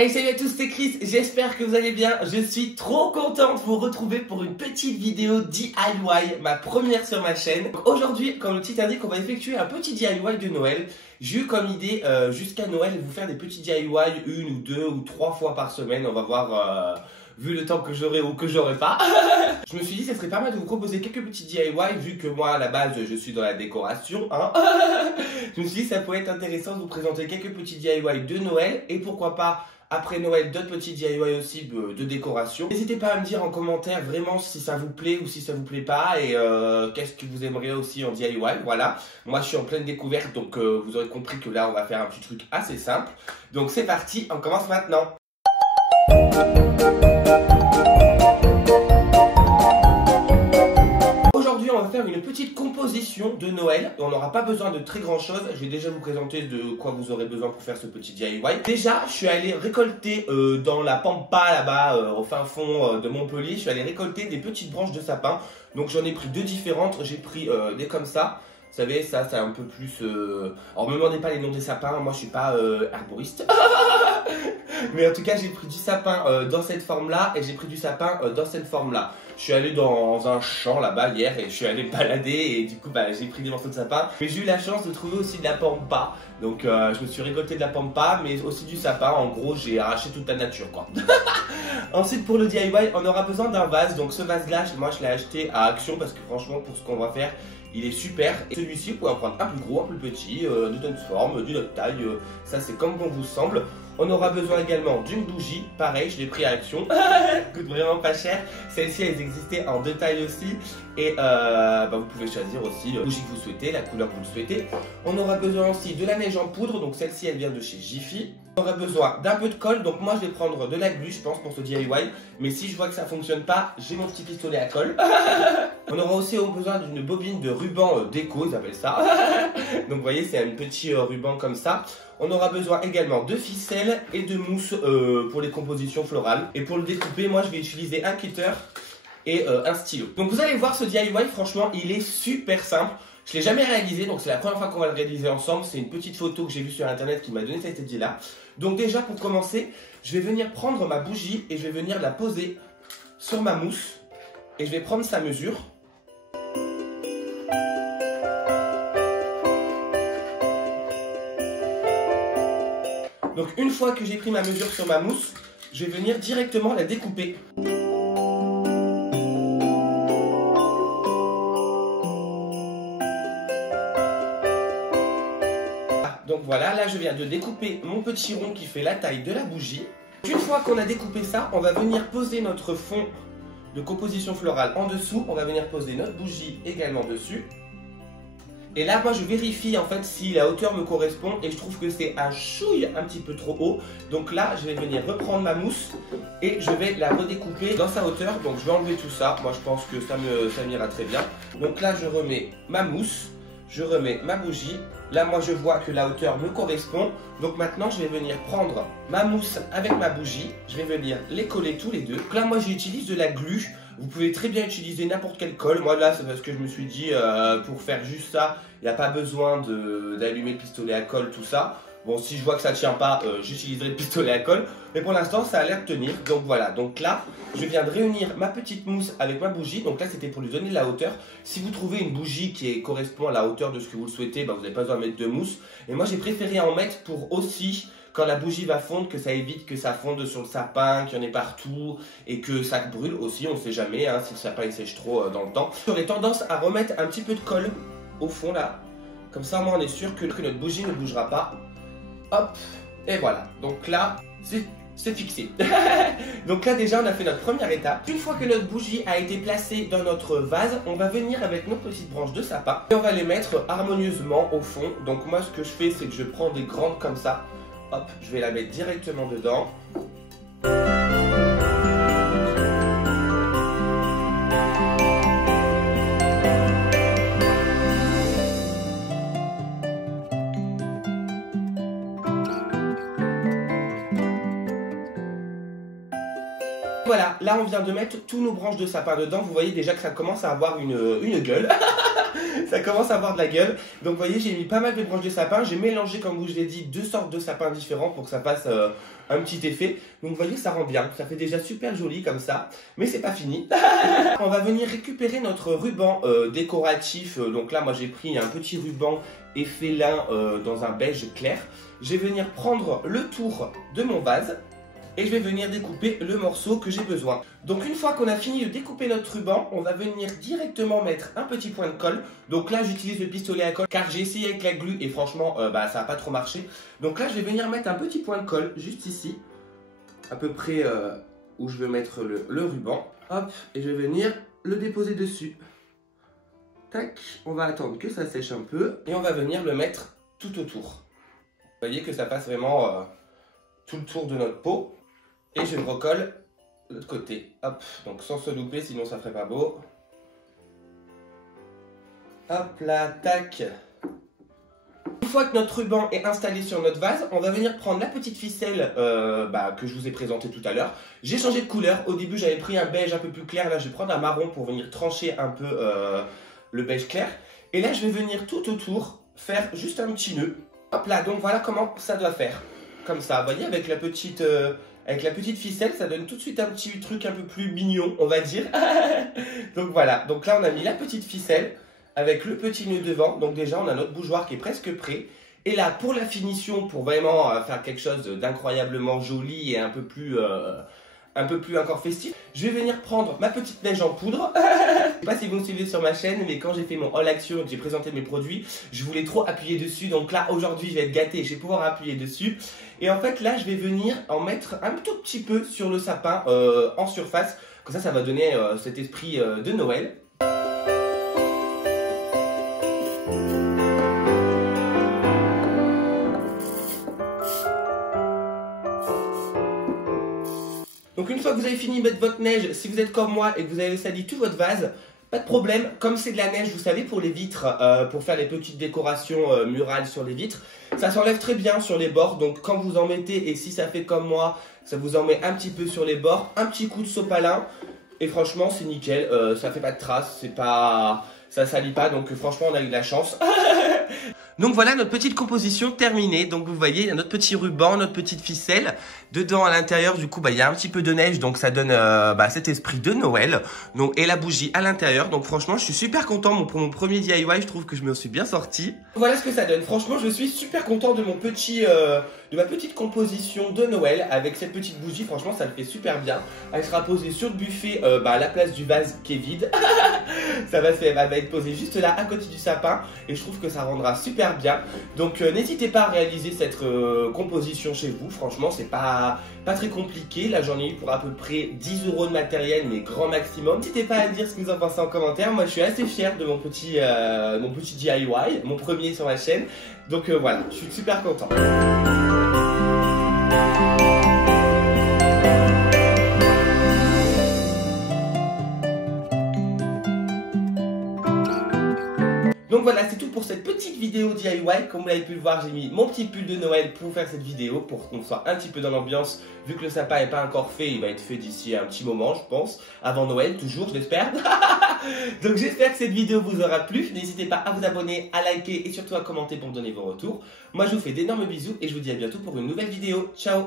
Hey, salut à tous, c'est Chris, j'espère que vous allez bien. Je suis trop content de vous retrouver pour une petite vidéo DIY, ma première sur ma chaîne. Aujourd'hui, comme le titre indique, on va effectuer un petit DIY de Noël. J'ai eu comme idée jusqu'à Noël vous faire des petits DIY une ou deux ou trois fois par semaine. On va voir vu le temps que j'aurai ou que j'aurai pas. Je me suis dit ça serait pas mal de vous proposer quelques petits DIY vu que moi à la base je suis dans la décoration, hein. Je me suis dit ça pourrait être intéressant de vous présenter quelques petits DIY de Noël et pourquoi pas après Noël d'autres petits DIY aussi de décoration. N'hésitez pas à me dire en commentaire vraiment si ça vous plaît ou si ça vous plaît pas et qu'est-ce que vous aimeriez aussi en DIY. Voilà, moi je suis en pleine découverte donc vous aurez compris que là on va faire un petit truc assez simple. Donc c'est parti, on commence maintenant. Aujourd'hui, on va faire une petite composition de Noël. On n'aura pas besoin de très grand chose. Je vais déjà vous présenter de quoi vous aurez besoin pour faire ce petit DIY. Déjà, je suis allé récolter dans la pampa là-bas, au fin fond de Montpellier. Je suis allé récolter des petites branches de sapin. Donc j'en ai pris deux différentes. J'ai pris des comme ça. Vous savez, ça c'est un peu plus... Alors ne me demandez pas les noms des sapins. Moi, je suis pas arboriste. Mais en tout cas, j'ai pris du sapin dans cette forme-là et j'ai pris du sapin dans cette forme-là. Je suis allé dans un champ là-bas hier et je suis allé me balader et du coup j'ai pris des morceaux de sapin. Mais j'ai eu la chance de trouver aussi de la pampa. Donc je me suis récolté de la pampa mais aussi du sapin. En gros, j'ai arraché toute la nature quoi. Ensuite pour le DIY, on aura besoin d'un vase. Donc ce vase-là, moi je l'ai acheté à Action parce que franchement pour ce qu'on va faire, il est super. Et celui-ci, vous pouvez en prendre un plus gros, un plus petit, de notre forme, d'une autre taille. Ça c'est comme bon vous semble. On aura besoin également d'une bougie, pareil, je l'ai pris à Action, coûte vraiment pas cher. Celles-ci, elles existaient en deux tailles aussi. Et vous pouvez choisir aussi la bougie que vous souhaitez, la couleur que vous souhaitez. On aura besoin aussi de la neige en poudre, donc celle-ci, elle vient de chez Jiffy. On aura besoin d'un peu de colle, donc moi je vais prendre de la glu, je pense, pour ce DIY. Mais si je vois que ça fonctionne pas, j'ai mon petit pistolet à colle. On aura aussi besoin d'une bobine de ruban déco, ils appellent ça. Donc vous voyez, c'est un petit ruban comme ça. On aura besoin également de ficelle et de mousse pour les compositions florales. Et pour le découper, moi je vais utiliser un cutter et un stylo. Donc vous allez voir ce DIY, franchement, il est super simple. Je ne l'ai jamais réalisé, donc c'est la première fois qu'on va le réaliser ensemble. C'est une petite photo que j'ai vue sur internet qui m'a donné cette idée-là. Donc déjà, pour commencer, je vais venir prendre ma bougie et je vais venir la poser sur ma mousse. Et je vais prendre sa mesure. Donc une fois que j'ai pris ma mesure sur ma mousse, je vais venir directement la découper. Donc voilà, là je viens de découper mon petit rond qui fait la taille de la bougie. Une fois qu'on a découpé ça, on va venir poser notre fond de composition florale en dessous. On va venir poser notre bougie également dessus. Et là, moi, je vérifie en fait si la hauteur me correspond et je trouve que c'est un chouille un petit peu trop haut. Donc là, je vais venir reprendre ma mousse et je vais la redécouper dans sa hauteur. Donc je vais enlever tout ça. Moi, je pense que ça m'ira très bien. Donc là, je remets ma mousse, je remets ma bougie. Là, moi, je vois que la hauteur me correspond. Donc maintenant, je vais venir prendre ma mousse avec ma bougie. Je vais venir les coller tous les deux. Donc là, moi, j'utilise de la glu. Vous pouvez très bien utiliser n'importe quelle colle. Moi là c'est parce que je me suis dit pour faire juste ça, il n'y a pas besoin d'allumer le pistolet à colle, tout ça. Bon, si je vois que ça ne tient pas, j'utiliserai le pistolet à colle. Mais pour l'instant ça a l'air de tenir. Donc voilà, donc là je viens de réunir ma petite mousse avec ma bougie. Donc là c'était pour lui donner de la hauteur. Si vous trouvez une bougie qui correspond à la hauteur de ce que vous le souhaitez, vous n'avez pas besoin de mettre de mousse. Et moi j'ai préféré en mettre pour aussi... Quand la bougie va fondre, que ça évite que ça fonde sur le sapin, qu'il y en ait partout et que ça brûle aussi, on ne sait jamais hein, si le sapin il sèche trop dans le temps. J'aurais tendance à remettre un petit peu de colle au fond là, comme ça moi on est sûr que notre bougie ne bougera pas. Hop, et voilà, donc là c'est fixé. Donc là déjà on a fait notre première étape. Une fois que notre bougie a été placée dans notre vase, on va venir avec nos petites branches de sapin et on va les mettre harmonieusement au fond. Donc moi ce que je fais c'est que je prends des grandes comme ça. Hop, je vais la mettre directement dedans. Voilà, là on vient de mettre tous nos branches de sapin dedans. Vous voyez déjà que ça commence à avoir une gueule. Ça commence à avoir de la gueule. Donc vous voyez, j'ai mis pas mal de branches de sapin. J'ai mélangé, comme je vous l'ai dit, 2 sortes de sapins différents pour que ça fasse un petit effet. Donc vous voyez, ça rend bien. Ça fait déjà super joli comme ça. Mais c'est pas fini. On va venir récupérer notre ruban décoratif. Donc là, moi j'ai pris un petit ruban effet lin dans un beige clair. Je vais venir prendre le tour de mon vase. Et je vais venir découper le morceau que j'ai besoin. Donc une fois qu'on a fini de découper notre ruban, on va venir directement mettre un petit point de colle. Donc là j'utilise le pistolet à colle car j'ai essayé avec la glu et franchement ça n'a pas trop marché. Donc là je vais venir mettre un petit point de colle juste ici, à peu près où je veux mettre le ruban. Hop, et je vais venir le déposer dessus. Tac, on va attendre que ça sèche un peu et on va venir le mettre tout autour. Vous voyez que ça passe vraiment tout le tour de notre pot. Et je le recolle de l'autre côté. Hop, donc sans se louper, sinon ça ferait pas beau. Hop là, tac. Une fois que notre ruban est installé sur notre vase, on va venir prendre la petite ficelle que je vous ai présentée tout à l'heure. J'ai changé de couleur. Au début, j'avais pris un beige un peu plus clair. Là, je vais prendre un marron pour venir trancher un peu le beige clair. Et là, je vais venir tout autour faire juste un petit nœud. Hop là, donc voilà comment ça doit faire. Comme ça, vous voyez, avec la petite ficelle, ça donne tout de suite un petit truc un peu plus mignon, on va dire. Donc voilà, donc là on a mis la petite ficelle avec le petit nœud devant. Donc déjà on a notre bougeoir qui est presque prêt. Et là pour la finition, pour vraiment faire quelque chose d'incroyablement joli et un peu plus encore festif, je vais venir prendre ma petite neige en poudre. Je sais pas si vous me suivez sur ma chaîne, mais quand j'ai fait mon haul action et que j'ai présenté mes produits, je voulais trop appuyer dessus. Donc là aujourd'hui je vais être gâté et je vais pouvoir appuyer dessus. Et en fait là je vais venir en mettre un tout petit peu sur le sapin en surface. Comme ça va donner cet esprit de Noël. Donc une fois que vous avez fini de mettre votre neige, si vous êtes comme moi et que vous avez sali tout votre vase, pas de problème. Comme c'est de la neige, vous savez, pour les vitres, pour faire les petites décorations murales sur les vitres, ça s'enlève très bien sur les bords. Donc quand vous en mettez, et si ça fait comme moi, ça vous en met un petit peu sur les bords, un petit coup de sopalin, et franchement c'est nickel, ça fait pas de traces, ça salit pas, donc franchement on a eu de la chance. Donc voilà notre petite composition terminée. Donc vous voyez, il y a notre petit ruban, notre petite ficelle. Dedans à l'intérieur, du coup, il y a un petit peu de neige. Donc ça donne cet esprit de Noël. Donc, et la bougie à l'intérieur. Donc franchement, je suis super content. Pour mon premier DIY, je trouve que je me suis bien sorti. Voilà ce que ça donne. Franchement, je suis super content de ma petite composition de Noël. Avec cette petite bougie, franchement, ça le fait super bien. Elle sera posée sur le buffet à la place du vase qui est vide. Elle va être posée juste là, à côté du sapin. Et je trouve que ça rendra super bien. Donc n'hésitez pas à réaliser cette composition chez vous. Franchement c'est pas très compliqué. Là j'en ai eu pour à peu près 10 € de matériel, mais grand maximum. N'hésitez pas à me dire ce que vous en pensez en commentaire. Moi je suis assez fier de mon petit DIY, mon premier sur ma chaîne. Donc voilà, je suis super content. Donc voilà, c'est tout pour cette petite vidéo DIY. Comme vous l'avez pu le voir, j'ai mis mon petit pull de Noël pour faire cette vidéo, pour qu'on soit un petit peu dans l'ambiance. Vu que le sapin n'est pas encore fait, il va être fait d'ici un petit moment, je pense. Avant Noël, toujours, je l'espère. Donc j'espère que cette vidéo vous aura plu. N'hésitez pas à vous abonner, à liker et surtout à commenter pour me donner vos retours. Moi, je vous fais d'énormes bisous et je vous dis à bientôt pour une nouvelle vidéo. Ciao!